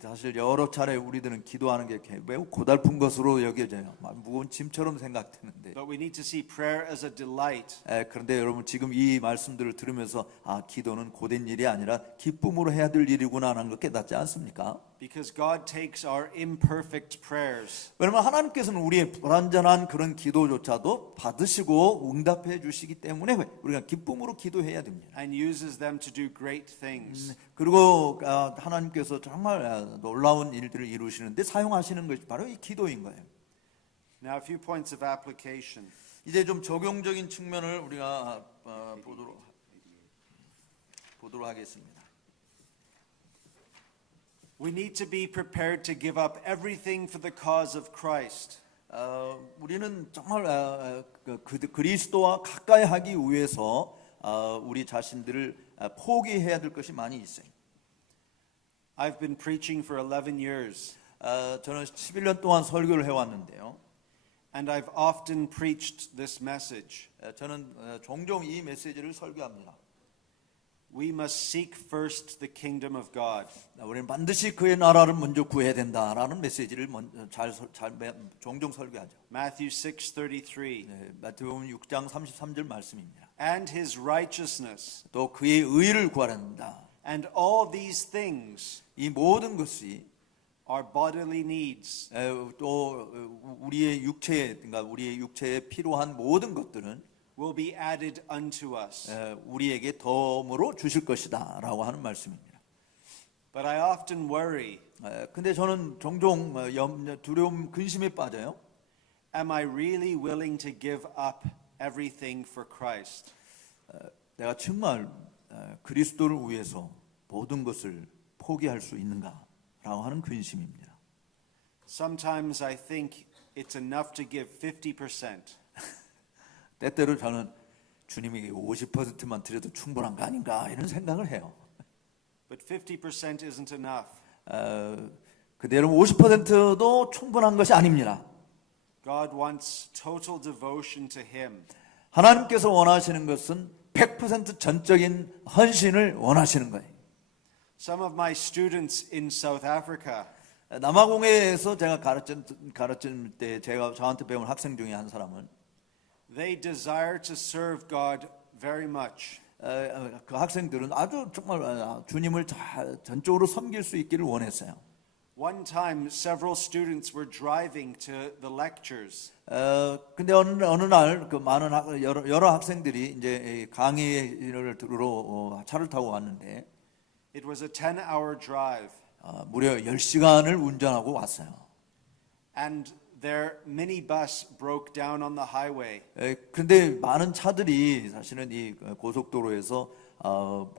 사실 여러 차례 우리들은 기도하는 게 매우 고달픈 것으로 여겨져요. 무거운 짐처럼 생각되는데. But we need to see prayer as a delight. 그런데 여러분 지금 이 말씀들을 들으면서 기도는 고된 일이 아니라 기쁨으로 해야 될 일이구나 하는 걸 깨닫지 않습니까? Because God takes our imperfect prayers 왜냐하면 하나님께서는 우리의 불완전한 그런 기도조차도 받으시고 응답해 주시기 때문에 우리가 기쁨으로 기도해야 됩니다. and uses them to do great things. 그리고 하나님께서 정말 놀라운 일들을 이루시는데 사용하시는 것이 바로 이 기도인 거예요. Now a few points of application. 이제 좀 적용적인 측면을 우리가 보도록 하겠습니다. We need to be prepared to give up everything for the cause of Christ. 우리는 정말 그리스도와 가까이 하기 위해서 우리 자신들을 포기해야 될 것이 많이 있어요. I've been preaching for 11 years. 저는 11년 동안 설교를 해왔는데요. And I've often preached this message. 저는 종종 이 메시지를 설교합니다. We must seek first the kingdom of God. 우리는 반드시 그의 나라를 먼저 구해야 된다라는 메시지를 종종 설교하죠. Matthew 6:33. 마태복음 6장 33절 말씀입니다. And his righteousness. 또 그의 의를 구하라 한다. And all these things 이 모든 것이 are bodily needs. 또 우리의 육체에 필요한 모든 것들은 will be added unto us. 우리에게 덤으로 주실 것이다라고 하는 말씀입니다. But I often worry. 근데 저는 종종 두려움, 근심에 빠져요. Am I really willing to give up everything for Christ? 내가 정말 그리스도를 위해서 모든 것을 포기할 수 있는가라고 하는 근심입니다. Sometimes I think it's enough to give 50%. 때때로 저는 주님에게 50%만 드려도 충분한 거 아닌가 이런 생각을 해요. But 50% isn't enough. 근데 여러분 50%도 충분한 것이 아닙니다. God wants total devotion to Him. 하나님께서 원하시는 것은 100% 전적인 헌신을 원하시는 거예요. Some of my students in South Africa 남아공에서 제가 가르칠 때 저한테 배운 학생 중에 한 사람은 they desire to serve God very much. 그 학생들은 아주 정말 주님을 전적으로 섬길 수 있기를 원했어요. One time, several students were driving to the lectures. 근데 어느 날 그 많은 여러 학생들이 이제 강의를 들으러 차를 타고 왔는데 It was a 10-hour drive. 무려 10시간을 운전하고 왔어요. And their minibus broke down on the highway. 그런데 많은 차들이 사실은 이 고속도로에서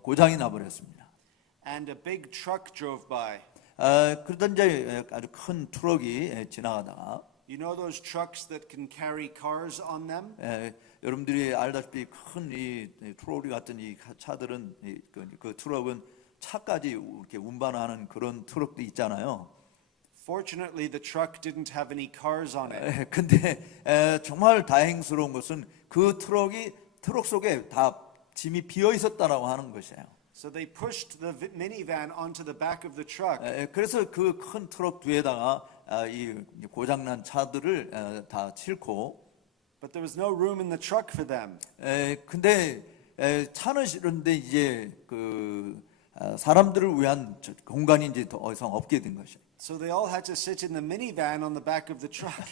고장이 나버렸습니다. And a big truck drove by. 그러던 이제 아주 큰 트럭이 지나가다가 You know those trucks that can carry cars on them? 여러분들이 알다시피 큰 이 트롤리 같은 이 차들은 그 트럭은 차까지 이렇게 운반하는 그런 트럭도 있잖아요. Fortunately, the truck didn't have any cars on it. 근데 정말 다행스러운 것은 그 트럭 속에 다 짐이 비어 있었다라고 하는 것이에요. So they pushed the minivan onto the back of the truck. 그래서 그 큰 트럭 뒤에다가 이 고장난 차들을 다 싣고. But there was no room in the truck for them. 근데 차는 싫은데 이제 그 사람들을 위한 공간이 이제 더 이상 없게 된 것이에요. So they all had to sit in the minivan on the back of the truck.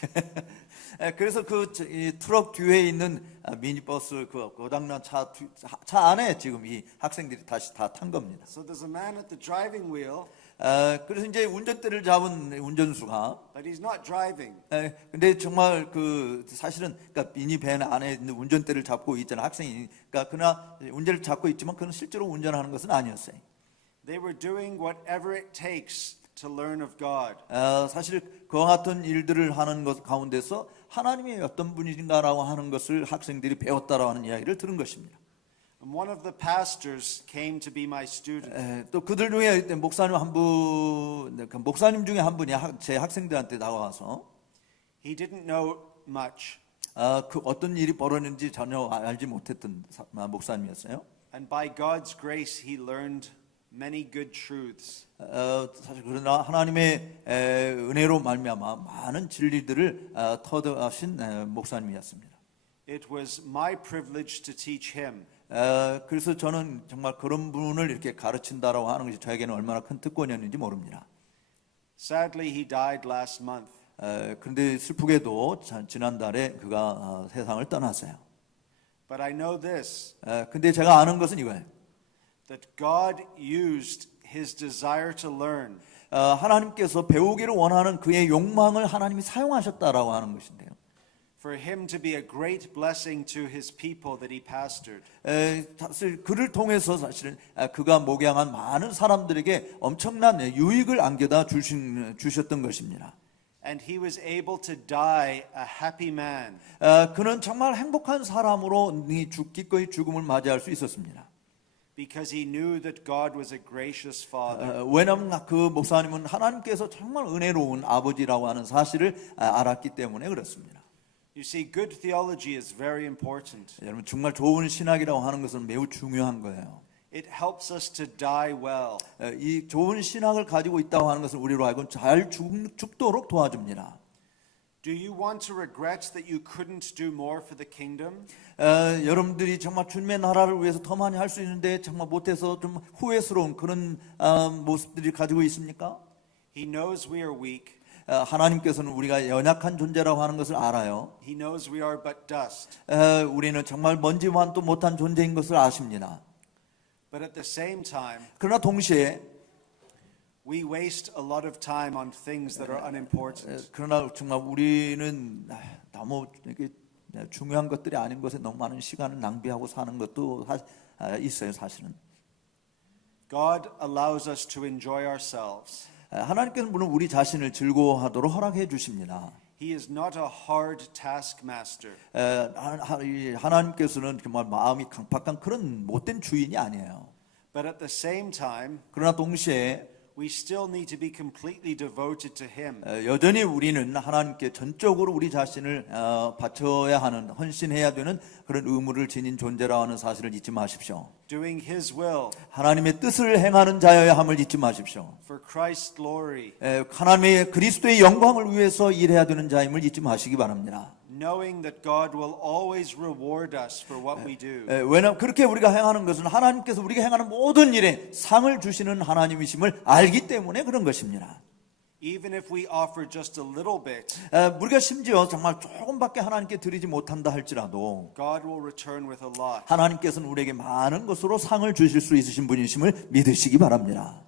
그래서 이 트럭 뒤에 있는 미니버스 그 고장난 차 안에 지금 이 학생들이 다시 다 탄 겁니다. So there's a man at the driving wheel, 그래서 이제 운전대를 잡은 운전수가 but he's not driving. 근데 정말 그 사실은 그러니까 미니밴 안에 있는 운전대를 잡고 있잖아 학생이. 그러니까 그러나 운전을 잡고 있지만 그는 실제로 운전하는 것은 아니었어요. They were doing whatever it takes to learn of God. 사실 그와 같은 일들을 하는 것 가운데서 하나님이 어떤 분이신가라고 하는 것을 학생들이 배웠다라고 하는 이야기를 들은 것입니다. And one of the pastors came to be my student. 또 그들 중에 목사님 그 목사님 중에 한 분이 제 학생들한테 나와서 He didn't know much, 그 어떤 일이 벌어졌는지 전혀 알지 못했던 목사님이었어요. and by God's grace he learned many good truths. 사실 그러나 하나님의 은혜로 말미암아 많은 진리들을 터득하신 목사님이었습니다. It was my privilege to teach him. 그래서 저는 정말 그런 분을 이렇게 가르친다라고 하는 것이 저에게는 얼마나 큰 특권이었는지 모릅니다. Sadly, he died last month. 그런데 슬프게도 지난달에 그가 세상을 떠났어요. But I know this, 근데 제가 아는 것은 이거예요. that God used his desire to learn 하나님께서 배우기를 원하는 그의 욕망을 하나님이 사용하셨다라고 하는 것인데요. for him to be a great blessing to his people that he pastored. 사실 그를 통해서 사실은 그가 목양한 많은 사람들에게 엄청난 유익을 안겨다 주셨던 것입니다. And he was able to die a happy man. 그는 정말 행복한 사람으로 기꺼이 죽음을 맞이할 수 있었습니다. Because he knew that God was a gracious father. 왜냐하면 그 목사님은 하나님께서 정말 은혜로운 아버지라고 하는 사실을 알았기 때문에 그렇습니다. You see, good theology is very important. 여러분 정말 좋은 신학이라고 하는 것은 매우 중요한 거예요. It helps us to die well. 이 좋은 신학을 가지고 있다고 하는 것은 우리로 하여금 잘 죽도록 도와줍니다. Do you want to regret that you couldn't do more for the kingdom? 여러분들이 정말 주님의 나라를 위해서 더 많이 할 수 있는데 정말 못해서 좀 후회스러운 그런 모습들이 가지고 있습니까? He knows we are weak. 하나님께서는 우리가 연약한 존재라고 하는 것을 알아요. He knows we are but dust. 우리는 정말 먼지만 또 못한 존재인 것을 아십니다. But at the same time, 그러나 동시에 we waste a lot of time on things that are unimportant. 그러나 정말 우리는 너무 이렇게 중요한 것들이 아닌 것에 너무 많은 시간을 낭비하고 사는 것도 있어요, 사실은. God allows us to enjoy ourselves. 하나님께서는 물론 우리 자신을 즐거워하도록 허락해 주십니다. He is not a hard taskmaster. 하나님께서는 정말 마음이 강팍한 그런 못된 주인이 아니에요. But at the same time, 그러나 동시에 we still need to be completely devoted to Him. 여전히 우리는 하나님께 전적으로 우리 자신을 바쳐야 하는, 헌신해야 되는 그런 의무를 지닌 존재라 하는 사실을 잊지 마십시오. Doing His will 하나님의 뜻을 행하는 자여야 함을 잊지 마십시오. for Christ's glory. 하나님의 그리스도의 영광을 위해서 일해야 되는 자임을 잊지 마시기 바랍니다. Knowing that God will always reward us for what we do. 왜냐하면 그렇게 우리가 행하는 것은 하나님께서 우리가 행하는 모든 일에 상을 주시는 하나님이심을 알기 때문에 그런 것입니다. Even if we offer just a little bit, 우리가 심지어 정말 조금밖에 하나님께 드리지 못한다 할지라도 God will return with a lot. 하나님께서는 우리에게 많은 것으로 상을 주실 수 있으신 분이심을 믿으시기 바랍니다.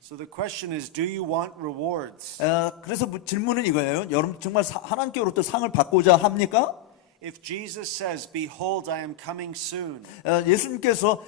So the question is, do you want rewards? 그래서 질문은 이거예요. 여러분 정말 하나님께로부터 상을 받고자 합니까? If Jesus says, "Behold, I am coming soon, 예수님께서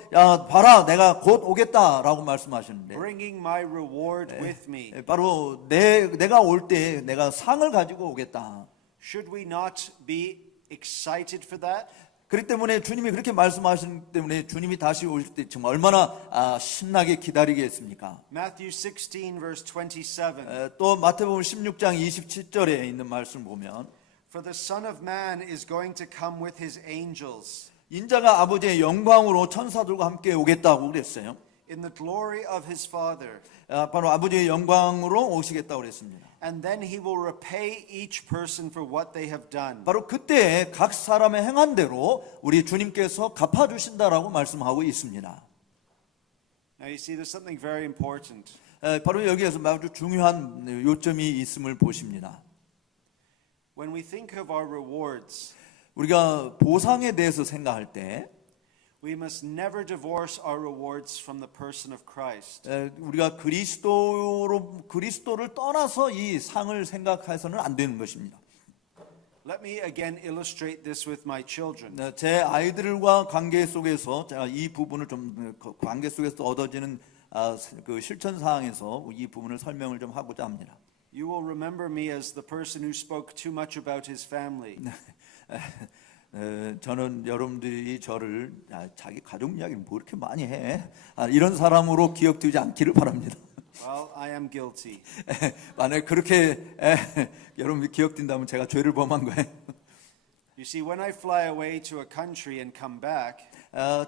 봐라 내가 곧 오겠다라고 말씀하시는데 bringing my reward with me," 바로 내가 올 때 내가 상을 가지고 오겠다. should we not be excited for that? 그렇기 때문에 주님이 그렇게 말씀하시기 때문에 주님이 다시 오실 때 정말 얼마나 신나게 기다리겠습니까? Matthew 16 verse 27. 또 마태복음 16장 27절에 있는 말씀 보면 For the Son of Man is going to come with his angels 인자가 아버지의 영광으로 천사들과 함께 오겠다고 그랬어요. in the glory of his Father. 바로 아버지의 영광으로 오시겠다고 그랬습니다. And then he will repay each person for what they have done. 바로 그때 각 사람의 행한 대로 우리 주님께서 갚아주신다라고 말씀하고 있습니다. Now you see, there's something very important. 바로 여기에서 아주 중요한 요점이 있음을 보십니다. When we think of our rewards, 우리가 보상에 대해서 생각할 때 we must never divorce our rewards from the person of Christ. 우리가 그리스도를 떠나서 이 상을 생각해서는 안 되는 것입니다. Let me again illustrate this with my children. 제 아이들과 관계 속에서 제가 이 부분을 좀 관계 속에서 얻어지는 그 실천 사항에서 이 부분을 설명을 좀 하고자 합니다. You will remember me as the person who spoke too much about his family. 저는 여러분들이 저를 자기 가족 이야기를 뭐 이렇게 많이 해? 이런 사람으로 기억되지 않기를 바랍니다. Well, I am guilty. 만약 그렇게 여러분이 기억된다면 제가 죄를 범한 거예요. You see, when I fly away to a country and come back,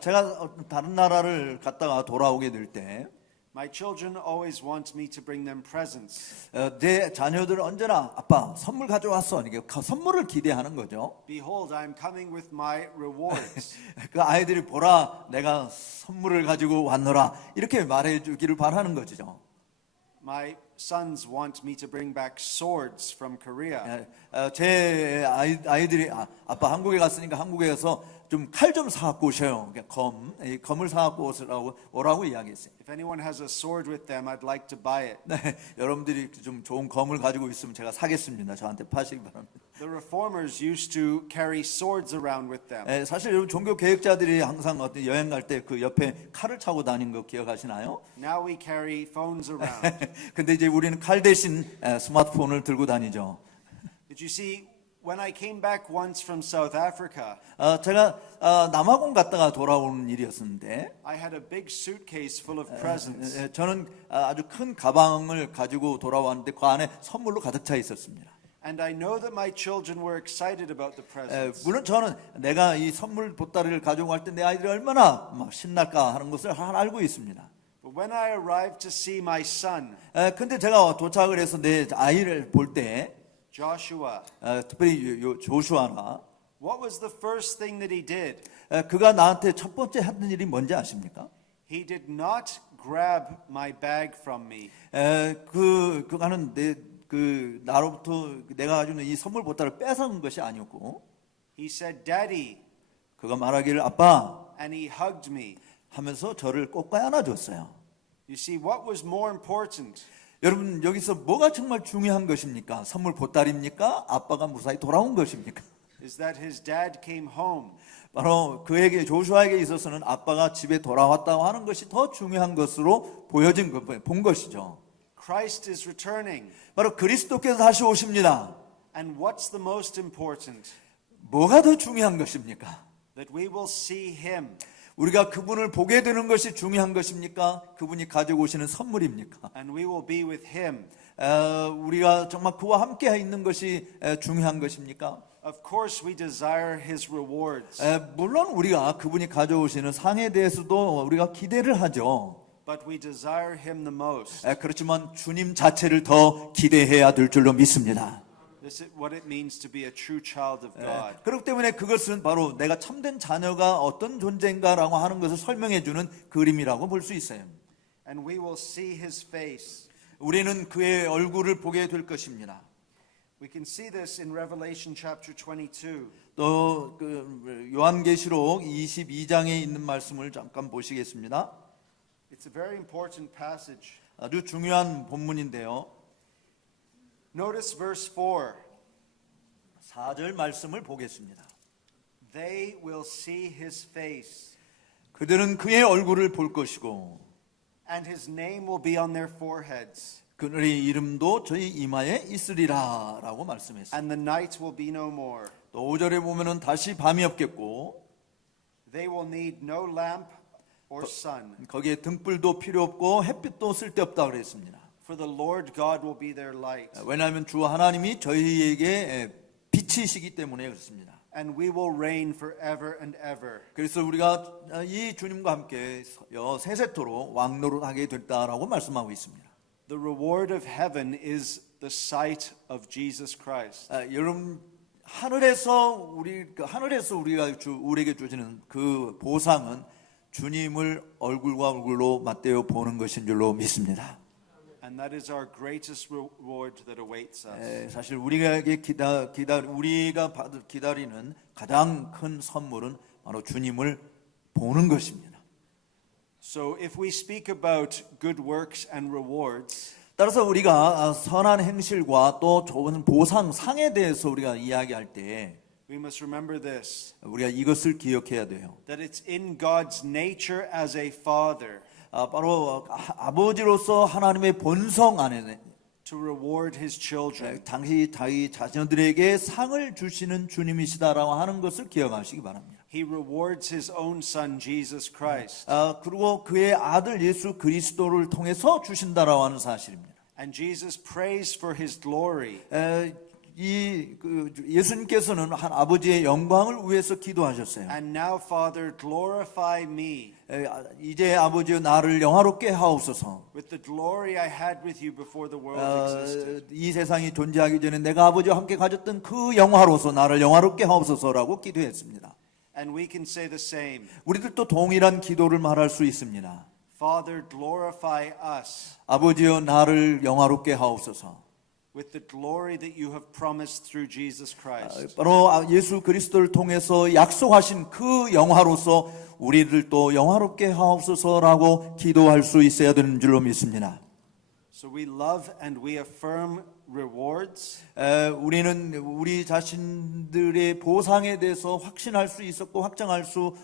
제가 다른 나라를 갔다가 돌아오게 될 때 my children always want me to bring them presents. 내 자녀들은 언제나 아빠 선물 가져왔어. 이게 선물을 기대하는 거죠. Behold, I am coming with my rewards. 그 아이들이 보라 내가 선물을 가지고 왔노라 이렇게 말해주기를 바라는 거죠. My sons want me to bring back swords from Korea. 제 아이들이 아빠 한국에 갔으니까 한국에 가서 좀 칼 좀 사갖고 오셔요. 검을 사갖고 오라고 이야기했어요. If anyone has a sword with them, I'd like to buy it. 네, 여러분들이 좀 좋은 검을 가지고 있으면 제가 사겠습니다. 저한테 파시기 바랍니다. The reformers used to carry swords around with them. 사실 여러분 종교 개혁자들이 항상 어떤 여행 갈 때 그 옆에 칼을 차고 다니는 거 기억하시나요? Now we carry phones around. 근데 이제 우리는 칼 대신 스마트폰을 들고 다니죠. Did you see, when I came back once from South Africa, 제가 남아공 갔다가 돌아오는 일이었는데 I had a big suitcase full of presents. 저는 아주 큰 가방을 가지고 돌아왔는데 그 안에 선물로 가득 차 있었습니다. And I know that my children were excited about the presents. 물론 저는 내가 이 선물 보따리를 가지고 갈 때 내 아이들이 얼마나 막 신날까 하는 것을 알고 있습니다. But when I arrived to see my son, 근데 제가 도착을 해서 내 아이를 볼 때 Joshua, 특별히 조슈아나 what was the first thing that he did? 그가 나한테 첫 번째 하는 일이 뭔지 아십니까? He did not grab my bag from me. 그가는 나로부터 내가 가지고 있는 이 선물 보따리를 뺏어간 것이 아니었고 He said, Daddy, 그가 말하기를 아빠 and he hugged me. 하면서 저를 꼭까이 안아줬어요. You see, what was more important? 여러분 여기서 뭐가 정말 중요한 것입니까? 선물 보따리입니까? 아빠가 무사히 돌아온 것입니까? Is that his dad came home. 바로 그에게 조슈아에게 있어서는 아빠가 집에 돌아왔다고 하는 것이 더 중요한 것으로 본 것이죠. Christ is returning. 바로 그리스도께서 다시 오십니다. And what's the most important? 뭐가 더 중요한 것입니까? That we will see him. 우리가 그분을 보게 되는 것이 중요한 것입니까? 그분이 가지고 오시는 선물입니까? And we will be with him. 우리가 정말 그와 함께 있는 것이 중요한 것입니까? Of course we desire his rewards. 물론 우리가 그분이 가져오시는 상에 대해서도 우리가 기대를 하죠. But we desire him the most. 그렇지만 주님 자체를 더 기대해야 될 줄로 믿습니다. This is what it means to be a true child of God. 그렇기 때문에 그것은 바로 내가 참된 자녀가 어떤 존재인가라고 하는 것을 설명해 주는 그림이라고 볼 수 있어요. And we will see his face. 우리는 그의 얼굴을 보게 될 것입니다. We can see this in Revelation chapter 22. 또 요한계시록 22장에 있는 말씀을 잠깐 보시겠습니다. It's a very important passage. 아주 중요한 본문인데요. Notice verse 4. 4절 말씀을 보겠습니다. They will see his face, 그들은 그의 얼굴을 볼 것이고 and his name will be on their foreheads, 그들의 이름도 저희 이마에 있으리라 라고 말씀했습니다. and the night will be no more. 또 5절에 보면은 다시 밤이 없겠고 They will need no lamp or sun, 거기에 등불도 필요 없고 햇빛도 쓸데없다 그랬습니다. for the Lord God will be their light, 왜냐하면 주 하나님이 저희에게 빛이시기 때문에 그렇습니다. and we will reign forever and ever. 그래서 우리가 이 주님과 함께 세세토록 왕노릇하게 됐다라고 말씀하고 있습니다. The reward of heaven is the sight of Jesus Christ. 여러분 하늘에서 우리가 우리에게 주시는 그 보상은 주님을 얼굴과 얼굴로 맞대어 보는 것인 줄로 믿습니다. And that is our greatest reward that awaits us. 사실 우리가 기다리는 가장 큰 선물은 바로 주님을 보는 것입니다. So if we speak about good works and rewards, 따라서 우리가 선한 행실과 또 좋은 보상, 상에 대해서 우리가 이야기할 때 we must remember this, 우리가 이것을 기억해야 돼요. that it's in God's nature as a father 바로 아버지로서 하나님의 본성 안에 to reward his children. 당시 자기 자녀들에게 상을 주시는 주님이시다라고 하는 것을 기억하시기 바랍니다. He rewards his own son, Jesus Christ. 그리고 그의 아들 예수 그리스도를 통해서 주신다라고 하는 사실입니다. And Jesus prays for his glory. 예수님께서는 한 아버지의 영광을 위해서 기도하셨어요. And now, Father, glorify me 이제 아버지여 나를 영화롭게 하옵소서. with the glory I had with you before the world existed. 이 세상이 존재하기 전에 내가 아버지와 함께 가졌던 그 영화로서 나를 영화롭게 하옵소서라고 기도했습니다. And we can say the same. 우리들도 동일한 기도를 말할 수 있습니다. Father, glorify us 아버지여 나를 영화롭게 하옵소서. with the glory that you have promised through Jesus Christ. 바로 예수 그리스도를 통해서 약속하신 그 영화로서 우리들도 영화롭게 하옵소서라고 기도할 수 있어야 되는 줄로 믿습니다. So we love and we affirm rewards. 우리는 우리 자신들의 보상에 대해서 확신할 수 있었고 확정할 수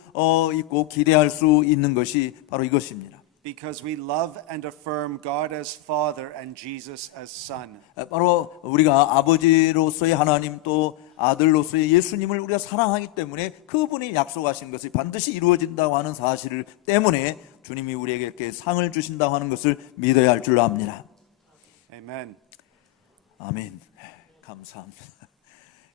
있고 기대할 수 있는 것이 바로 이것입니다. Because we love and affirm God as Father and Jesus as Son. 바로 우리가 아버지로서의 하나님 또 아들로서의 예수님을 우리가 사랑하기 때문에 그분이 약속하신 것이 반드시 이루어진다고 하는 사실 때문에 주님이 우리에게 이렇게 상을 주신다고 하는 것을 믿어야 할 줄 압니다. Amen. 아멘. 감사합니다.